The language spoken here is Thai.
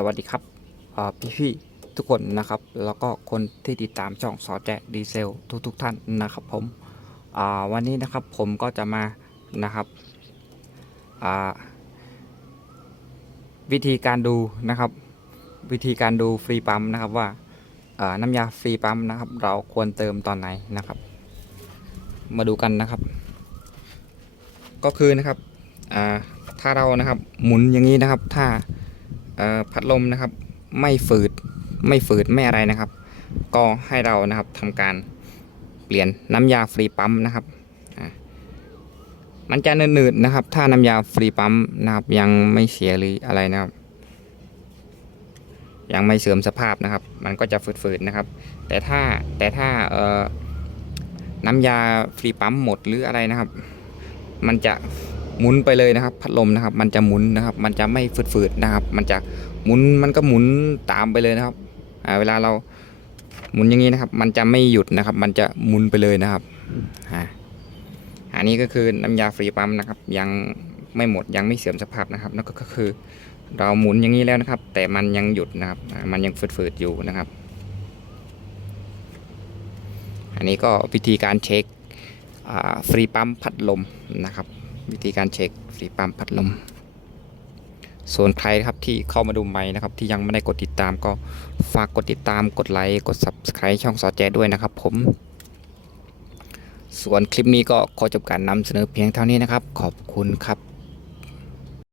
สวัสดีครับพี่พี่ๆทุกคนนะครับ แล้วก็คนที่ติดตามช่องสอแจกดีเซลทุกทุกๆท่านนะครับผมวันนี้นะครับผมก็จะมานะครับวิธีการดูนะครับ วิธีการดูฟรีปั๊มนะครับว่าน้ำยาฟรีปั๊มนะครับ เราควรเติมตอนไหนนะครับ มาดูกันนะครับ ก็คือนะครับถ้าเรานะครับหมุนอย่างนี้นะครับ ถ้า พัดลมนะครับ ไม่ฝืดไม่ฝืดไม่อะไรนะครับ ก็ให้เรานะครับทำการเปลี่ยนน้ำยาฟรีปั๊มนะครับมันจะหนืดๆนะครับ ถ้าน้ำยาฟรีปั๊มนะครับ ยังไม่เสียหรืออะไรนะครับ ยังไม่เสื่อมสภาพนะครับ มันก็จะฝืดๆนะครับ แต่ถ้าแต่ถ้าเอ่อน้ำยาฟรีปั๊มหมดหรืออะไรนะครับ มันจะ หมุนไปเลยนะครับ พัดลมนะครับ มันจะหมุนนะครับ มันจะไม่ฝืดๆนะครับ มันจะหมุนมันก็หมุนตามไปเลยนะครับอ่าเวลาเราหมุนอย่างนี้นะครับ มันจะไม่หยุดนะครับ มันจะหมุนไปเลยนะครับอ่าอันนี้ก็คือน้ำยาฟรีปั๊มนะครับ ยังไม่หมดยังไม่เสื่อมสภาพนะครับนั่นก็คือเราหมุนอย่างนี้แล้วนะครับ แต่มันยังหยุดนะครับ มันยังฝืดๆอยู่นะครับ อันนี้ก็วิธีการเช็คฟรีปั๊มพัดลมนะครับ วิธีการเช็คสีปั๊มพัดลม ส่วนใครครับที่เข้ามาดูใหม่นะครับ ที่ยังไม่ได้กดติดตามก็ฝากกดติดตามกดไลค์กด Subscribe ช่องสอแจด้วยนะครับ ผม ส่วนคลิปนี้ก็ขอจบการนำเสนอเพียงเท่านี้นะครับ ขอบคุณครับ